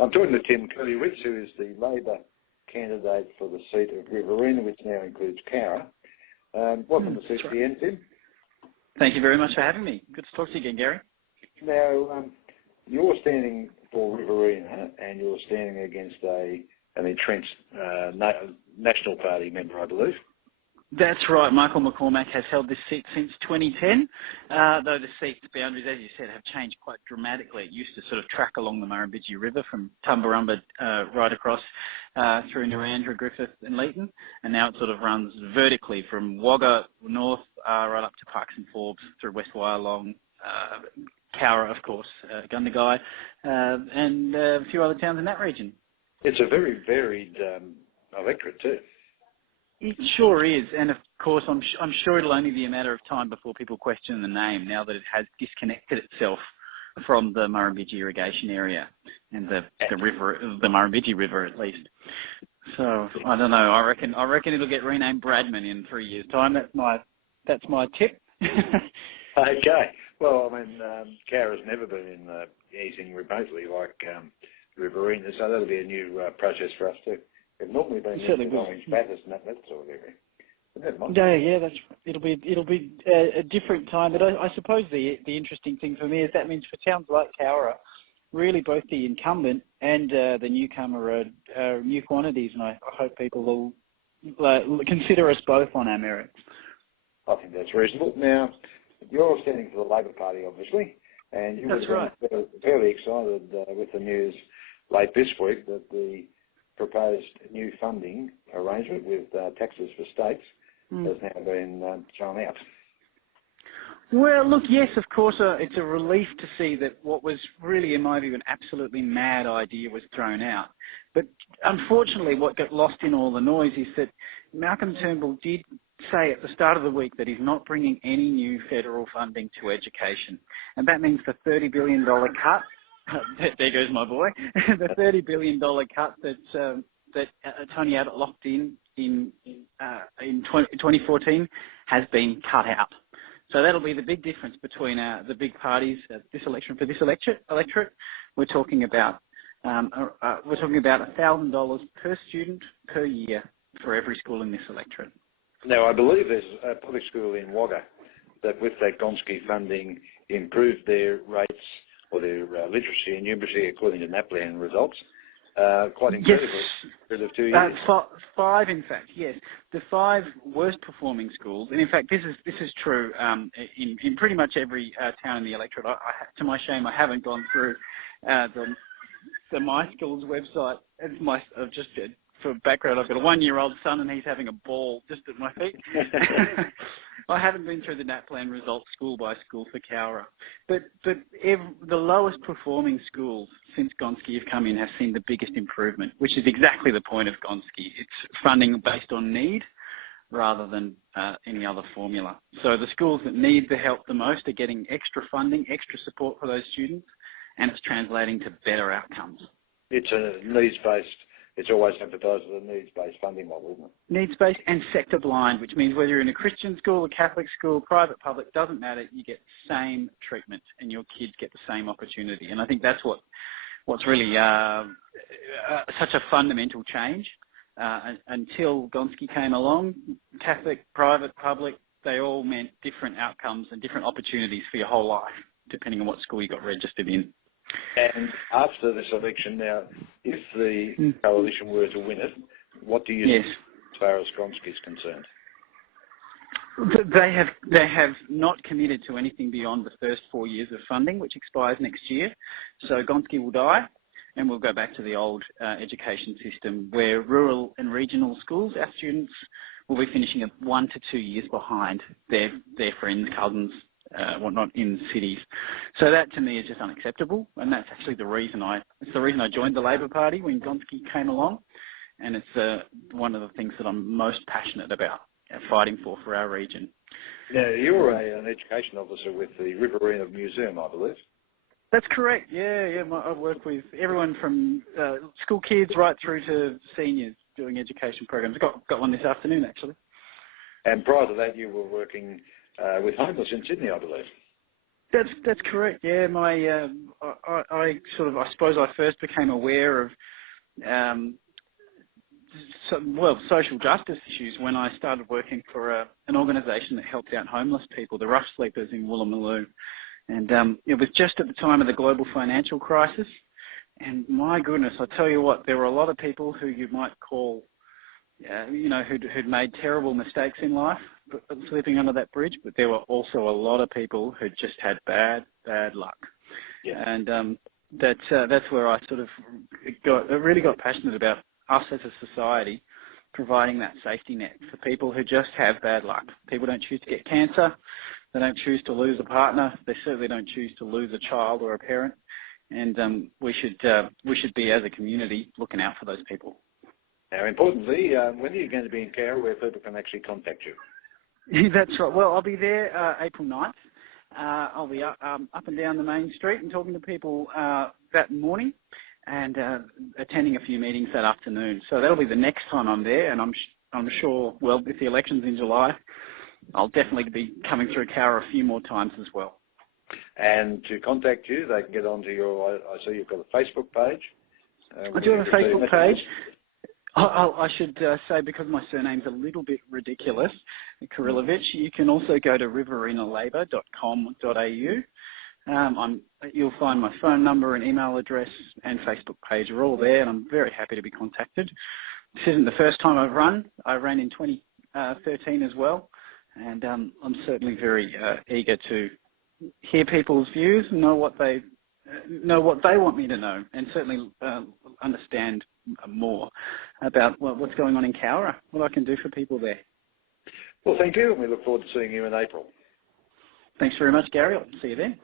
I'm talking to Tim KURYLOWICZ, who is the Labor candidate for the seat of Riverina, which now includes Cowra. Welcome to CCN, Tim. Thank you very much for having me. Good to talk to you again, Gary. Now, you're standing for Riverina, and you're standing against an entrenched National Party member, I believe. That's right. Michael McCormack has held this seat since 2010, though the seat's boundaries, as you said, have changed quite dramatically. It used to sort of track along the Murrumbidgee River from Tumbarumba right across through Narrandera, Griffith and Leeton, and now it sort of runs vertically from Wagga north right up to Parks and Forbes, through West Wyalong, Cowra, of course, Gundagai, and a few other towns in that region. It's a very varied electorate too. It sure is, and of course I'm sure it'll only be a matter of time before people question the name, now that it has disconnected itself from the Murrumbidgee irrigation area and the river, the Murrumbidgee River at least. So I don't know. I reckon it'll get renamed Bradman in 3 years' time. That's my tip. Okay. Well, I mean, Cowra's never been in anything remotely like Riverina, so that'll be a new process for us too. It's normally been Orange Bathurst and that sort of area. Yeah, it'll be a different time. But I suppose the interesting thing for me is that means for towns like Cowra, really both the incumbent and the newcomer are new quantities, and I hope people will consider us both on our merits. I think that's reasonable. Now, you're standing for the Labor Party, obviously, and you were fairly excited with the news late this week that the proposed new funding arrangement with taxes for states has now been thrown out. Well, look, yes, of course, it's a relief to see that what was really, in my view, an absolutely mad idea was thrown out. But unfortunately, what got lost in all the noise is that Malcolm Turnbull did say at the start of the week that he's not bringing any new federal funding to education. And that means the $30 billion cut. There goes my boy. The $30 billion cut that Tony Abbott locked in 2014 has been cut out. So that'll be the big difference between the big parties this election. For this electorate, we're talking about $1,000 per student per year for every school in this electorate. Now, I believe there's a public school in Wagga that, with that Gonski funding, improved their rates or their literacy and numeracy according to NAPLAN results. Quite incredibly, for the 2 years. 5, in fact, yes. The 5 worst performing schools, and in fact, this is true in pretty much every town in the electorate. To my shame, I haven't gone through the My Schools website. For background, I've got a 1-year-old son and he's having a ball just at my feet. I haven't been through the NAPLAN results school by school for Cowra. But the lowest performing schools since Gonski have come in have seen the biggest improvement, which is exactly the point of Gonski. It's funding based on need rather than any other formula. So the schools that need the help the most are getting extra funding, extra support for those students, and it's translating to better outcomes. It's a needs-based. It's always emphasised as a needs-based funding model, isn't it? Needs-based and sector-blind, which means whether you're in a Christian school, a Catholic school, private, public, doesn't matter. You get the same treatment and your kids get the same opportunity. And I think that's what's really such a fundamental change. Until Gonski came along, Catholic, private, public, they all meant different outcomes and different opportunities for your whole life, depending on what school you got registered in. And after this election now, if the coalition were to win it, what do you think as far as Gonski is concerned? They have not committed to anything beyond the first 4 years of funding, which expires next year. So Gonski will die, and we'll go back to the old education system where rural and regional schools, our students will be finishing 1 to 2 years behind their friends, cousins, whatnot in cities. So that to me is just unacceptable, and that's actually the reason I joined the Labor Party when Gonski came along, and it's one of the things that I'm most passionate about fighting for our region. Now, you're an education officer with the Riverina Museum, I believe. That's correct. Yeah. I work with everyone from school kids right through to seniors doing education programs. Got one this afternoon, actually. And prior to that, you were working with homeless in Sydney, I believe. That's correct. Yeah, I suppose I first became aware of social justice issues when I started working for an organisation that helped out homeless people, the Rough Sleepers in Woolloomooloo. And it was just at the time of the global financial crisis. And my goodness, I tell you what, there were a lot of people who you might call, who'd made terrible mistakes in life, sleeping under that bridge. But there were also a lot of people who just had bad luck. Yeah. And that's where I sort of really got passionate about us as a society providing that safety net for people who just have bad luck. People don't choose to get cancer. They don't choose to lose a partner. They certainly don't choose to lose a child or a parent. And we should be, as a community, looking out for those people. Now, importantly, when are you going to be in Cowra where people can actually contact you? That's right. Well, I'll be there April 9th. I'll be up and down the main street and talking to people that morning and attending a few meetings that afternoon. So that'll be the next time I'm there, and I'm sure, well, if the election's in July, I'll definitely be coming through Cowra a few more times as well. And to contact you, they can get onto your, I see you've got a Facebook page. I do have a Facebook page. I should say, because my surname's a little bit ridiculous, KURYLOWICZ, you can also go to riverinaLabour.com.au. You'll find my phone number and email address and Facebook page are all there, and I'm very happy to be contacted. This isn't the first time I've run. I ran in 2013 as well, and I'm certainly very eager to hear people's views and know what they want me to know, and certainly understand more about what's going on in Cowra, what I can do for people there. Well, thank you, and we look forward to seeing you in April. Thanks very much, Gary. I'll see you there.